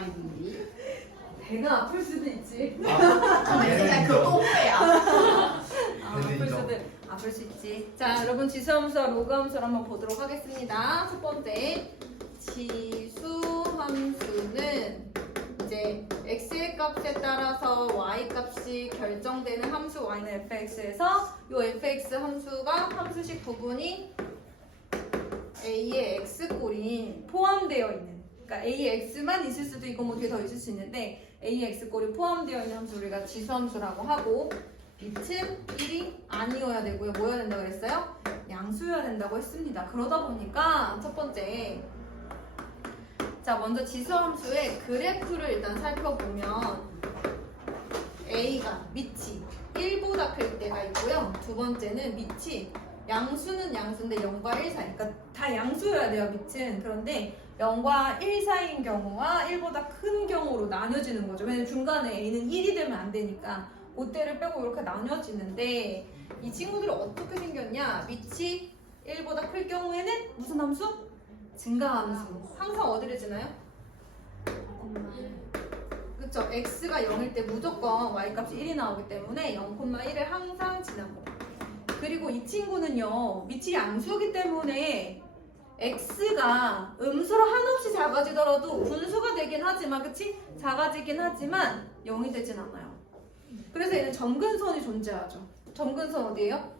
있는지. 배가 아플 수도 있지. 내 생각 그거 똥배야. 아플 수 있지. 자, 여러분 지수함수와 로그함수를 한번 보도록 하겠습니다. 첫 번째 지수함수는 이제 x의 값에 따라서 y 값이 결정되는 함수 y는 fx에서 이 fx 함수가 함수식 부분이 a의 x꼴이 포함되어 있는, 그러니까 a의 x만 있을 수도 있고 뭐 뒤에 더 있을 수 있는데 a의 x꼴이 포함되어 있는 함수 우리가 지수함수라고 하고, 밑은 1이 아니어야 되고요. 뭐여야 된다고 그랬어요? 양수여야 된다고 했습니다. 그러다 보니까 첫 번째, 자 먼저 지수함수의 그래프를 일단 살펴보면 a가 밑이 1보다 클 때가 있고요. 두 번째는 밑이 양수는 양수인데 0과 1 사이, 그러니까 다 양수여야 돼요 밑은. 그런데 0과 1 사이인 경우와 1보다 큰 경우로 나뉘어지는 거죠. 왜냐면 중간에 a는 1이 되면 안 되니까 그때를 빼고 이렇게 나뉘어지는데, 이 친구들이 어떻게 생겼냐? 밑이 1보다 클 경우에는 무슨 함수? 증가함수. 항상 어디를 지나요? 그쵸? x가 0일 때 무조건 y값이 1이 나오기 때문에 0,1을 항상 지납니다. 그리고 이 친구는요, 밑이 양수이기 때문에 x가 음수로 한없이 작아지더라도 분수가 되긴 하지만, 그치? 작아지긴 하지만 0이 되진 않아요. 그래서 얘는 점근선이 존재하죠. 점근선 어디예요?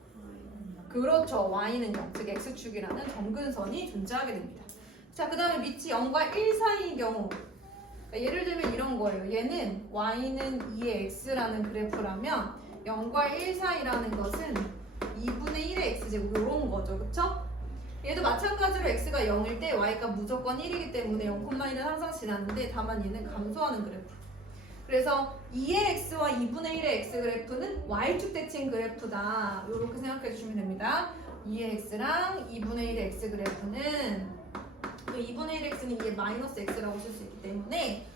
그렇죠. y는 0, 즉 x축이라는 점근선이 존재하게 됩니다. 자, 그 다음에 밑이 0과 1 사이인 경우, 그러니까 예를 들면 이런 거예요. 얘는 y는 2의 x라는 그래프라면 0과 1 사이라는 것은 2분의 1의 x제곱 이런 거죠. 그쵸? 얘도 마찬가지로 x가 0일 때 y가 무조건 1이기 때문에 0,1은 항상 지나는데, 다만 얘는 감소하는 그래프. 그래서 2의 x와 2분의 1의 x 그래프는 y축 대칭 그래프다. 이렇게 생각해 주시면 됩니다. 2의 x랑 2분의 1의 x 그래프는, 그 2분의 1의 x는 2의 마이너스 x라고 쓸 수 있기 때문에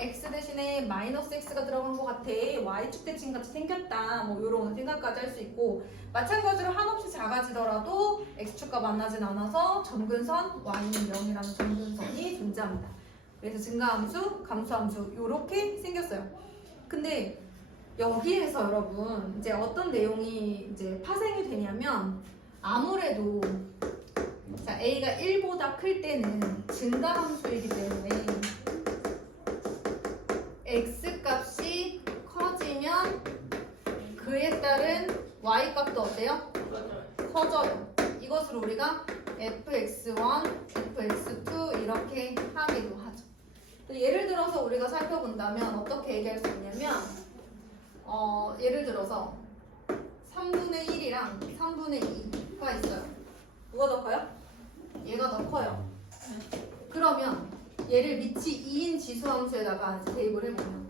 x 대신에 마이너스 x가 들어간 것 같아, y축 대칭 같이 생겼다, 뭐 이런 생각까지 할 수 있고, 마찬가지로 한없이 작아지더라도 x축과 만나진 않아서 점근선 y는 0이라는 점근선이 존재합니다. 그래서 증가함수, 감소함수 이렇게 생겼어요. 근데 여기에서 여러분 이제 어떤 내용이 이제 파생이 되냐면, 아무래도 자 a가 1보다 클 때는 증가함수이기 때문에 x 값이 커지면 그에 따른 y 값도 어때요? 커져요. 이것을 우리가 fx1, fx2 이렇게 하기도 하죠. 예를 들어서 우리가 살펴본다면 어떻게 얘기할 수 있냐면, 예를 들어서 3분의 1이랑 3분의 2가 있어요. 누가 더 커요? 얘가 더 커요. 그러면 얘를 밑이 2인 지수함수에다가 대입을 해보면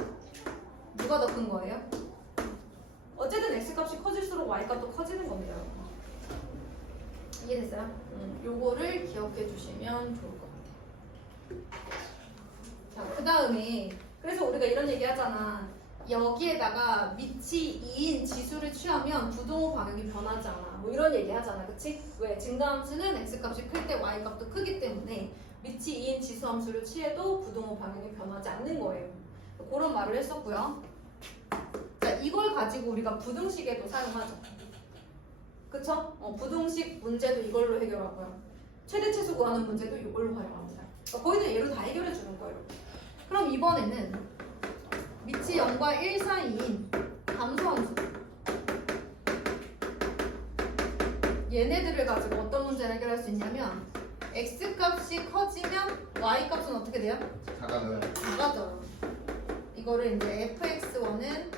누가 더 큰 거예요? 어쨌든 x값이 커질수록 y값도 커지는 겁니다. 이해됐어요? 요거를 기억해 주시면 좋을 것 같아요. 자, 그 다음에 그래서 우리가 이런 얘기 하잖아. 여기에다가 밑이 2인 지수를 취하면 부동호 방향이 변하지 않아. 뭐 이런 얘기 하잖아. 그치? 왜? 증가함수는 x값이 클 때 y값도 크기 때문에 밑이 2인 지수함수를 취해도 부동호 방향이 변하지 않는 거예요. 그런 말을 했었고요. 자, 이걸 가지고 우리가 부등식에도 사용하죠. 그쵸? 부등식 문제도 이걸로 해결하고요. 최대 최소 구하는 문제도 이걸로 활용합니다. 그러니까 거의 다 얘로 다 해결해 주는 거예요. 그럼 이번에는 밑이 0과 1 사이인 감소함수, 얘네들을 가지고 어떤 문제를 해결할 수 있냐면, x값이 커지면 y값은 어떻게 돼요? 작아져요. 이거를 이제 fx1은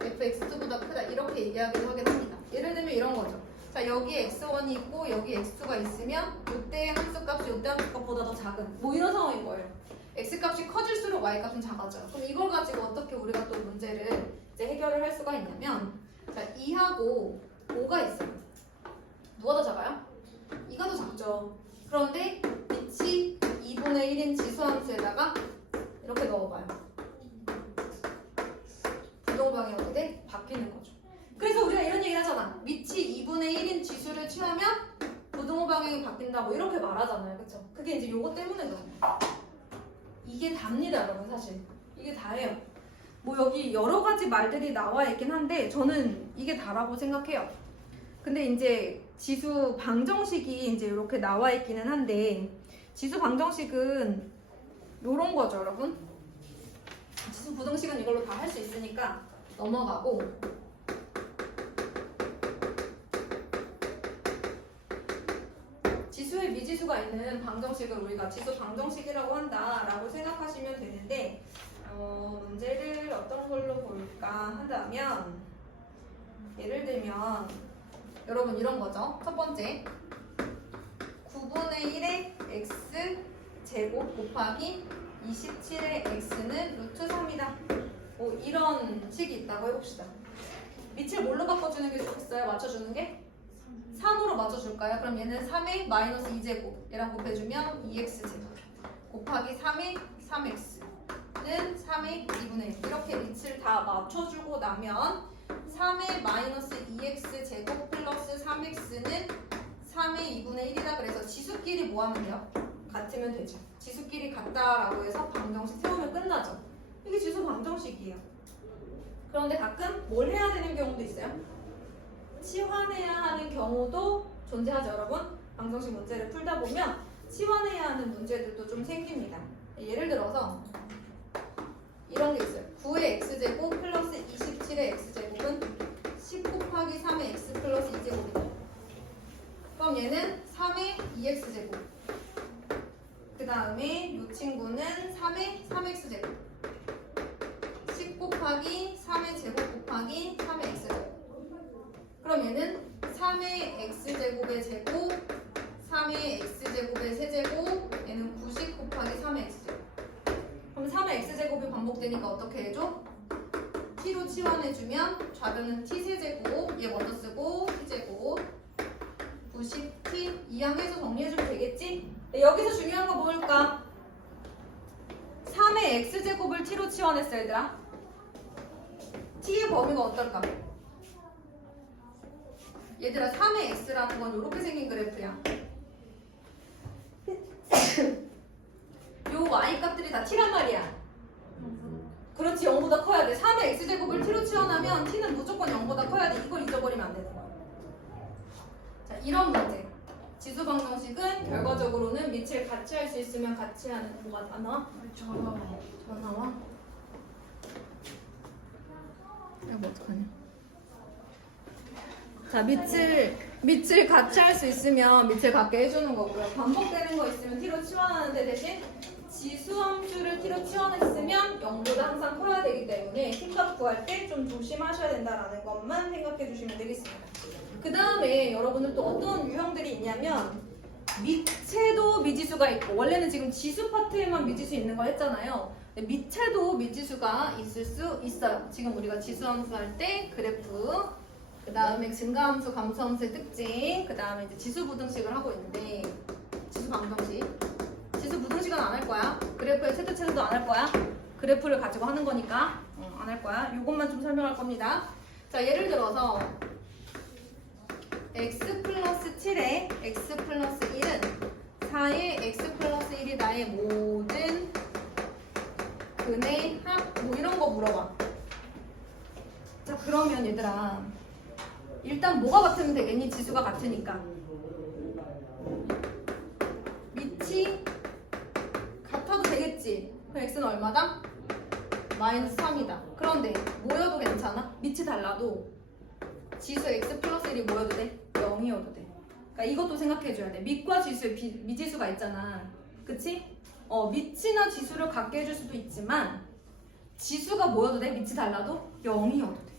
fx2보다 크다 이렇게 얘기하기도 하긴 합니다. 예를 들면 이런 거죠. 자, 여기에 x1이 있고 여기 x2가 있으면 이때의 함수값이 이때 함수값보다 더 작은 뭐 이런 상황인 거예요. x값이 커질수록 y값은 작아져요. 그럼 이걸 가지고 어떻게 우리가 또 문제를 이제 해결을 할 수가 있냐면, 자, 2하고 5가 있어요. 누가 더 작아요? 2가 더 작죠. 그런데 밑이 2분의 1인 지수함수에다가 이렇게 넣어봐요. 부동호 방향이 어떻게 돼? 바뀌는 거죠. 그래서 우리가 이런 얘기를 하잖아. 밑이 2분의 1인 지수를 취하면 부동호 방향이 바뀐다 뭐 이렇게 말하잖아요. 그쵸? 그게 이제 요거 때문에 그런 거예요. 이게 답니다, 여러분. 사실 이게 다예요. 뭐 여기 여러 가지 말들이 나와 있긴 한데 저는 이게 다라고 생각해요. 근데 이제 지수 방정식이 이제 이렇게 나와 있기는 한데 지수 방정식은 요런 거죠, 여러분. 지수 부등식은 이걸로 다 할 수 있으니까 넘어가고, 지수에 미지수가 있는 방정식을 우리가 지수 방정식이라고 한다라고 생각하시면 되는데, 문제를 어떤 걸로 볼까 한다면, 예를 들면 여러분 이런 거죠. 첫 번째 9분의 1의 x 제곱 곱하기 27의 x는 루트 3이다. 이런 식이 있다고 해봅시다. 밑을 뭘로 바꿔주는 게 좋겠어요? 맞춰주는 게? 3으로 맞춰줄까요? 그럼 얘는 3의 마이너스 2제곱 얘랑 곱해주면 2x제곱 곱하기 3의 3x는 3의 2분의 1 이렇게 밑을 다 맞춰주고 나면 3의 마이너스 2x제곱 플러스 3x는 3의 2분의 1이다. 그래서 지수끼리 뭐 하면 돼요? 같으면 되죠. 지수끼리 같다라고 해서 방정식 세우면 끝나죠. 이게 지수 방정식이에요. 그런데 가끔 뭘 해야 되는 경우도 있어요. 치환해야 하는 경우도 존재하죠, 여러분. 방정식 문제를 풀다 보면 치환해야 하는 문제들도 좀 생깁니다. 예를 들어서 이런 게 있어요. 9의 x제곱 플러스 27의 x제곱은 10 곱하기 3의 x 플러스 2제곱이다. 그럼 얘는 3의 2x제곱. 그 다음에 이 친구는 3의 3x제곱. 10 곱하기 3의 제곱 곱하기 3의 x제곱. 그럼 얘는 3의 x제곱의 제곱, 3의 x제곱의 세제곱, 얘는 90 곱하기 3의 x제곱. 그럼 3의 x제곱이 반복되니까 어떻게 해줘? t로 치환해주면 좌변은 t세제곱, 얘 먼저 쓰고 t제곱 90t 이항해서 정리해주면 되겠지? 네, 여기서 중요한 거 뭘까? 3의 x제곱을 t로 치환했어, 얘들아. t의 범위가 어떨까? 얘들아, 3의 x라는 건 이렇게 생긴 그래프야. 요 y 값들이 다 t란 말이야. 그렇지, 0보다 커야 돼. 3의 x제곱을 t로 치환하면 t는 무조건 0보다 커야 돼. 이걸 잊어버리면 안 되는 거야. 자, 이런 문제. 지수 방정식은 결과적으로는 밑을 같이 할 수 있으면 같이 하는 뭐가 다 나와? 전화와. 이거 뭐 어떡하냐? 자, 밑을 같이 할 수 있으면 밑을 같게 해주는 거고요. 반복되는 거 있으면 t로 치환하는데 대신 지수함수를 t로 치환했으면 0보다 항상 커야 되기 때문에 t값 구할 때 좀 조심하셔야 된다라는 것만 생각해 주시면 되겠습니다. 그 다음에 여러분은 또 어떤 유형들이 있냐면 밑에도 미지수가 있고, 원래는 지금 지수 파트에만 미지수 있는 거 했잖아요. 밑에도 미지수가 있을 수 있어요. 지금 우리가 지수함수 할 때 그래프, 그 다음에 증가함수, 감소함수의 특징, 그 다음에 이제 지수 부등식을 하고 있는데, 지수 방정식. 지수 부등식은 안 할 거야. 그래프의 최대치도 안 할 거야. 그래프를 가지고 하는 거니까 안 할 거야. 이것만 좀 설명할 겁니다. 자, 예를 들어서 x 플러스 7에 x 플러스 1은 4의 x 플러스 1이 나의 모든 근의 합, 뭐 이런 거 물어봐. 자, 그러면 얘들아, 일단 뭐가 같으면 되겠니? 지수가 같으니까. 밑이 같아도 되겠지. 그럼 x는 얼마다? 마이너스 3이다. 그런데 모여도 괜찮아? 밑이 달라도 지수 x 플러스 1이 모여도 돼? 0이어도 돼. 그러니까 이것도 생각해줘야 돼. 밑과 지수의 미지수가 있잖아. 그치? 밑이나 지수를 같게 해줄 수도 있지만 지수가 모여도 돼? 밑이 달라도 0이어도 돼.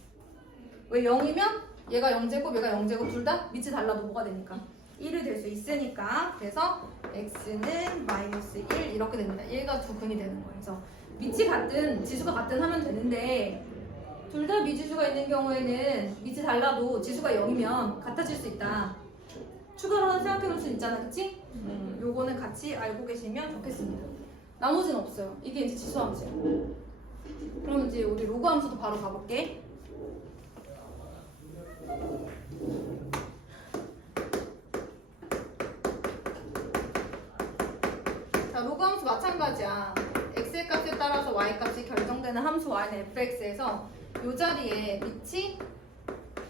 왜 0이면 얘가 0제곱 얘가 0제곱 둘 다 밑이 달라도 뭐가 되니까? 1이 될 수 있으니까. 그래서 x는 마이너스 1 이렇게 됩니다. 1과 2 근이 되는 거예요. 그래서 밑이 같든 지수가 같든 하면 되는데 둘 다 미지수가 있는 경우에는 밑이 달라도 지수가 0이면 같아질 수 있다. 추가로 하나 생각해 볼 수 있잖아. 그치? 요거는 같이 알고 계시면 좋겠습니다. 나머지는 없어요. 이게 이제 지수 함수야. 그럼 이제 우리 로그 함수도 바로 가볼게. 자, 로그 함수 마찬가지야. x에 되는 함수 y는 fx에서 이 자리에 밑이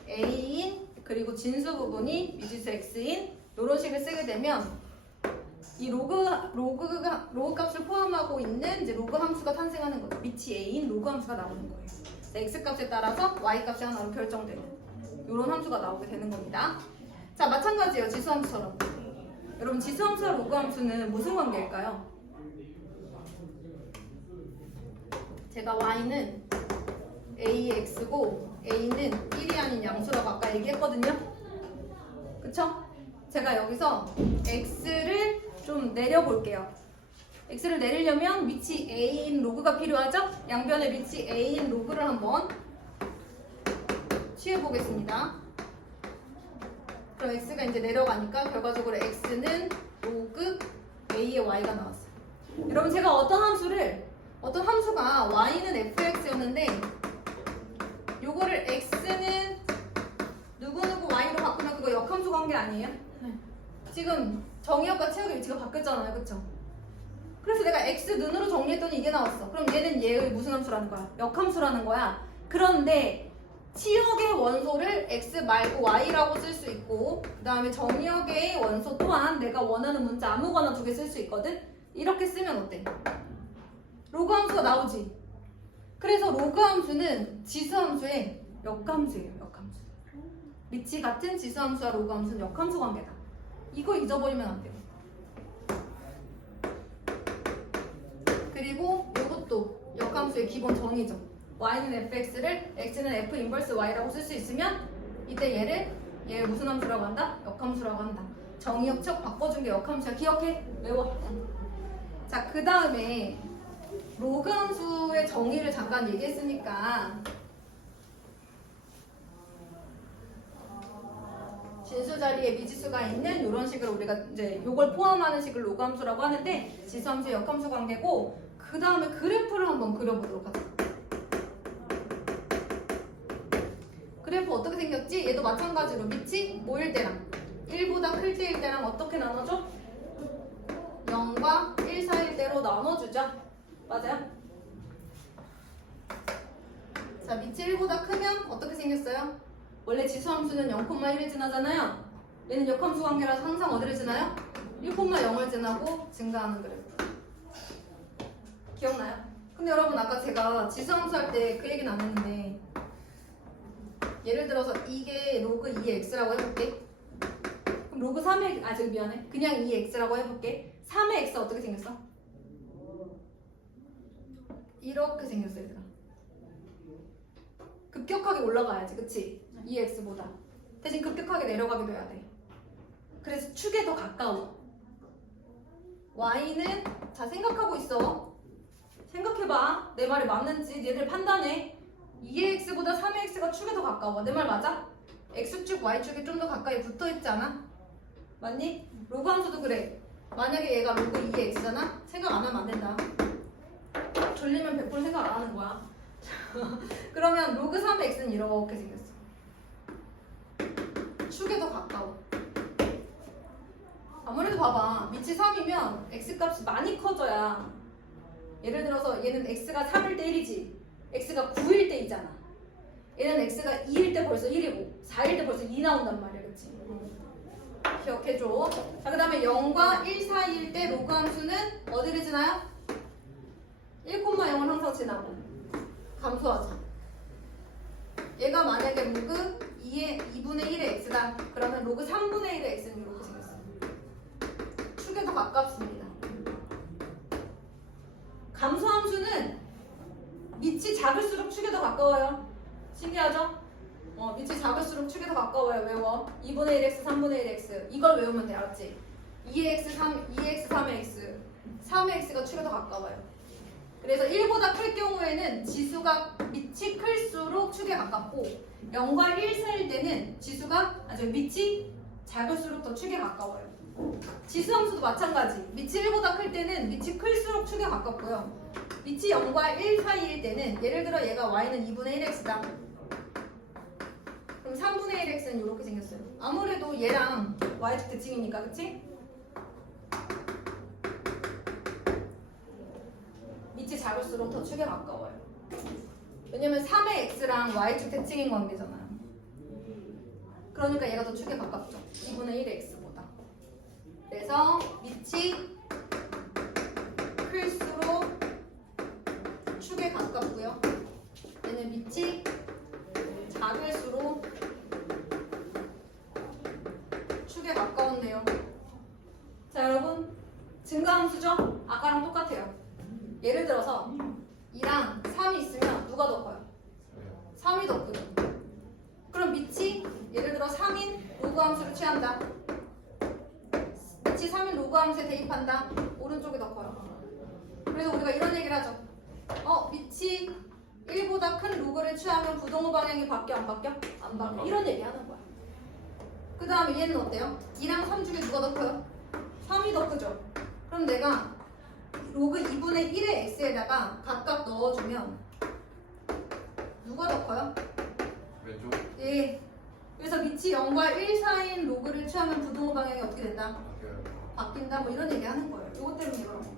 a인 그리고 진수 부분이 미지수 x인 이런 식을 쓰게 되면 이 로그 값을 포함하고 있는 이제 로그 함수가 탄생하는 거죠. 밑이 a인 로그 함수가 나오는 거예요. x 값에 따라서 y 값이 하나로 결정되는 이런 함수가 나오게 되는 겁니다. 자, 마찬가지예요. 지수 함수처럼. 여러분 지수 함수와 로그 함수는 무슨 관계일까요? 제가 y는 ax고 a는 1이 아닌 양수라고 아까 얘기했거든요. 그쵸? 제가 여기서 x를 좀 내려볼게요. x를 내리려면 위치 a인 로그가 필요하죠? 양변의 위치 a인 로그를 한번 취해보겠습니다. 그럼 x가 이제 내려가니까 결과적으로 x는 로그 a의 y가 나왔어요. 여러분 제가 어떤 함수가 y는 fx였는데 요거를 x는 누구누구 y로 바꾸면 그거 역함수 관계 아니에요? 지금 정의역과 채역의 위치가 바뀌었잖아요. 그쵸? 그래서 내가 x 눈으로 정리했더니 이게 나왔어. 그럼 얘는 얘의 무슨 함수라는 거야? 역함수라는 거야. 그런데 치역의 원소를 x 말고 y라고 쓸 수 있고 그 다음에 정의역의 원소 또한 내가 원하는 문자 아무거나 두 개 쓸 수 있거든? 이렇게 쓰면 어때? 로그 함수가 나오지? 그래서 로그 함수는 지수 함수의 역함수예요. 역함수. 밑이 같은 지수 함수와 로그 함수는 역함수 관계다. 이거 잊어버리면 안 돼요. 그리고 이것도 역함수의 기본 정의죠. y는 fx를 x는 f 인버스 y라고 쓸 수 있으면 이때 얘 무슨 함수라고 한다? 역함수라고 한다. 정의역 척 바꿔준 게 역함수야. 기억해? 외워. 자, 그 다음에 로그 함수의 정의를 잠깐 얘기했으니까 진수 자리에 미지수가 있는 이런 식으로 우리가 이제 요걸 포함하는 식을 로그 함수라고 하는데 지수 함수의 역함수 관계고 그 다음에 그래프를 한번 그려보도록 하자. 그래프 어떻게 생겼지? 얘도 마찬가지로 밑이 뭐일 때랑 1보다 클 때일 때랑 어떻게 나눠줘? 0과 1 사이일 때로 나눠주자. 맞아요? 자, 밑이 1보다 크면 어떻게 생겼어요? 원래 지수함수는 0,1을 지나잖아요. 얘는 역함수 관계라서 항상 어디를 지나요? 1,0을 지나고 증가하는 그래프. 기억나요? 근데 여러분 아까 제가 지수함수 할 때 그 얘기는 안 했는데 예를 들어서 이게 로그 2x라고 해볼게. 그럼 로그 3의 저기 미안해. 그냥 2x라고 해볼게. 3의 x 어떻게 생겼어? 이렇게 생겼어 얘들아. 급격하게 올라가야지. 그치? 2x보다 대신 급격하게 내려가기도 해야 돼. 그래서 축에 더 가까워. y는 자 생각하고 있어. 생각해봐. 내 말이 맞는지 얘들 판단해. 2의 x보다 3의 x가 축에 더 가까워. 내 말 맞아? x축, y축이 좀 더 가까이 붙어있지 않아? 맞니? 로그 함수도 그래. 만약에 얘가 로그 2의 x잖아? 생각 안 하면 안 된다. 졸리면 100% 생각 안 하는 거야. 그러면 로그 3의 x는 이렇게 생겼어. 축에 더 가까워. 아무래도 봐봐. 밑이 3이면 x값이 많이 커져야 예를 들어서 얘는 x가 3일 때 1이지 x가 9일 때 2잖아. 얘는 x가 2일 때 벌써 1이고 4일 때 벌써 2 나온단 말이야. 그치? 기억해줘. 자, 그 다음에 0과 1 사이일 때 로그 함수는 어디를 지나요? 1,0을 항상 지나고 감소하자. 얘가 만약에 로그 2분의 1의 x다. 그러면 로그 3분의 1의 x는 이렇게 생겼어. 축에 더 가깝습니다. 감소함수는 밑이 작을수록 축에 더 가까워요. 신기하죠? 밑이 작을수록 축에 더 가까워요. 외워. 2분의 1x, 3분의 1x. 이걸 외우면 돼. 알았지? 2x, 3의 x. 3의 x가 축에 더 가까워요. 그래서 1보다 클 경우에는 지수가 밑이 클수록 축에 가깝고 0과 1 사이일 때는 밑이 작을수록 더 축에 가까워요. 지수함수도 마찬가지. 밑이 1보다 클 때는 밑이 클수록 축에 가깝고요. 밑이 0과 1 사이일 때는 예를 들어 얘가 y는 2분의 1x다. 그럼 3분의 1x는 이렇게 생겼어요. 아무래도 얘랑 y축 대칭이니까 그치? 밑이 작을수록 더 축에 가까워요. 왜냐면 3의 x랑 y축 대칭인 관계잖아요. 그러니까 얘가 더 축에 가깝죠. 2분의 1의 x보다. 그래서 밑이 클수록 축에 가깝고요. 얘는 밑이 작을수록 축에 가까운데요. 자, 여러분 증가함수죠? 아까랑 똑같아요. 예를 들어서 2랑 3이 있으면 누가 더 커요? 3이 더 크죠. 그럼 밑이 예를 들어 3인 로그 함수를 취한다. 밑이 3인 로그 함수에 대입한다. 오른쪽이 더 커요. 그래서 우리가 이런 얘기를 하죠. 밑이 1보다 큰 로그를 취하면 부동호 방향이 바뀌어 안 바뀌어? 안 바뀌어. 이런 얘기 하는 거야. 그 다음에 얘는 어때요? 2랑 3 중에 누가 더 커요? 3이 더 크죠. 그럼 내가 로그 2분의 1의 x에다가 각각 넣어주면 누가 더 커요? 왼쪽. 예. 그래서 밑이 0과 1 사이인 로그를 취하면 부동호 방향이 어떻게 된다? 바뀌어요. 바뀐다? 뭐 이런 얘기 하는 거예요. 요것 때문에 그런 거.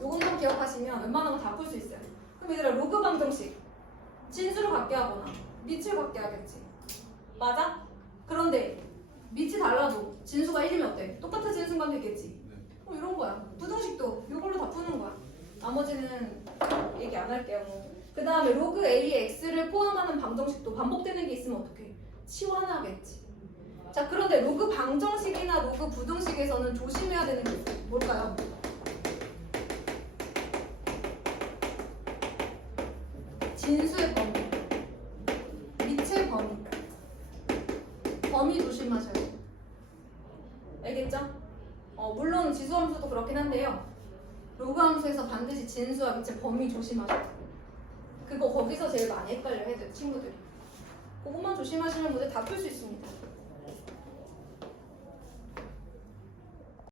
요것만 기억하시면 웬만하면 다 풀 수 있어요. 그럼 얘들아 로그 방정식 진수를 갖게 하거나 밑을 갖게 하겠지. 맞아? 그런데 밑이 달라도 진수가 1이면 어때? 똑같은 진수가 되겠지. 네. 이런 거야. 부등식도 이걸로 다 푸는 거야. 나머지는 얘기 안 할게요. 그 다음에 로그 A의 X를 포함하는 방정식도 반복되는 게 있으면 어떡해? 치환하겠지. 자, 그런데 로그 방정식이나 로그 부등식에서는 조심해야 되는 게 있어요. 뭘까요? 진수의 범위, 밑의 범위. 범위 조심하셔야 돼요. 알겠죠? 물론 지수함수도 그렇긴 한데요. 로그 함수에서 반드시 진수와 밑의 범위 조심하셔야 돼요. 그거 거기서 제일 많이 헷갈려 해요, 친구들이. 그것만 조심하시면 문제 다 풀 수 있습니다.